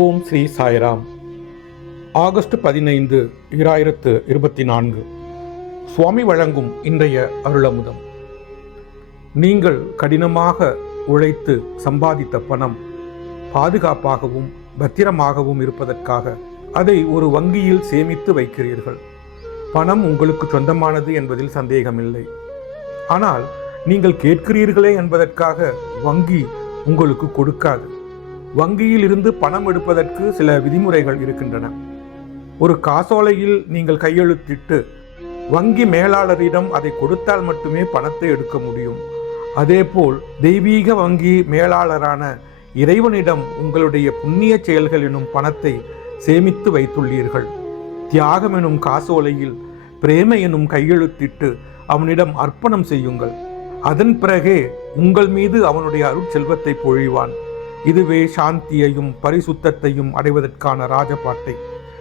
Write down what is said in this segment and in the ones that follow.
ஓம் Sri Sairam. August பதினைந்து இராயிரத்து இருபத்தி நான்கு. சுவாமி வழங்கும் இன்றைய அருளமுதம். நீங்கள் கடினமாக உழைத்து சம்பாதித்த பணம் பாதுகாப்பாகவும் பத்திரமாகவும் இருப்பதற்காக அதை ஒரு வங்கியில் சேமித்து வைக்கிறீர்கள். பணம் உங்களுக்கு சொந்தமானது என்பதில் சந்தேகமில்லை. ஆனால் நீங்கள் கேட்கிறீர்களே என்பதற்காக வங்கி உங்களுக்கு கொடுக்காது. வங்கியில் இருந்து பணம் எடுப்பதற்கு சில விதிமுறைகள் இருக்கின்றன. ஒரு காசோலையில் நீங்கள் கையெழுத்திட்டு வங்கி மேலாளரிடம் அதை கொடுத்தால் மட்டுமே பணத்தை எடுக்க முடியும். அதேபோல் தெய்வீக வங்கி மேலாளரான இறைவனிடம் உங்களுடைய புண்ணிய செயல்கள் எனும் பணத்தை சேமித்து வைத்துள்ளீர்கள். தியாகம் எனும் காசோலையில் பிரேம எனும் கையெழுத்திட்டு அவனிடம் அர்ப்பணம் செய்யுங்கள். அதன் பிறகே உங்கள் மீது அவனுடைய அருட்செல்வத்தை பொழிவான். இதுவே சாந்தியையும் பரிசுத்தத்தையும் அடைவதற்கான ராஜபாட்டை.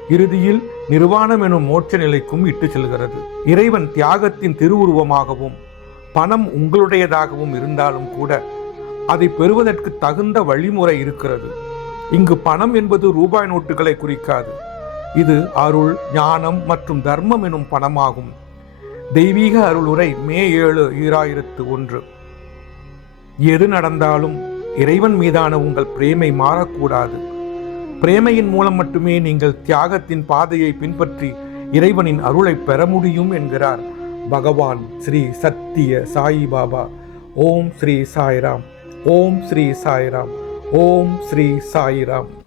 இறுதியில் நிர்வாணம் எனும் மோட்ச நிலைக்கும் இட்டு செல்கிறது. இறைவன் தியாகத்தின் திருவுருவமாகவும் பணம் உங்களுடையதாகவும் இருந்தாலும் கூட அதை பெறுவதற்கு தகுந்த வழிமுறை இருக்கிறது. இங்கு பணம் என்பது ரூபாய் நோட்டுகளை குறிக்காது. இது அருள் ஞானம் மற்றும் தர்மம் எனும் பணமாகும். தெய்வீக அருளுரை மே ஏழு ஈராயிரத்து ஒன்று. எது நடந்தாலும் இறைவன் மீதான உங்கள் பிரேமை மாறக்கூடாது. பிரேமையின் மூலம் மட்டுமே நீங்கள் தியாகத்தின் பாதையை பின்பற்றி இறைவனின் அருளை பெற முடியும் என்கிறார் பகவான் ஸ்ரீ சத்திய சாயி பாபா. ஓம் ஸ்ரீ சாய்ராம். ஓம் ஸ்ரீ சாய்ராம். ஓம் ஸ்ரீ சாய்ராம்.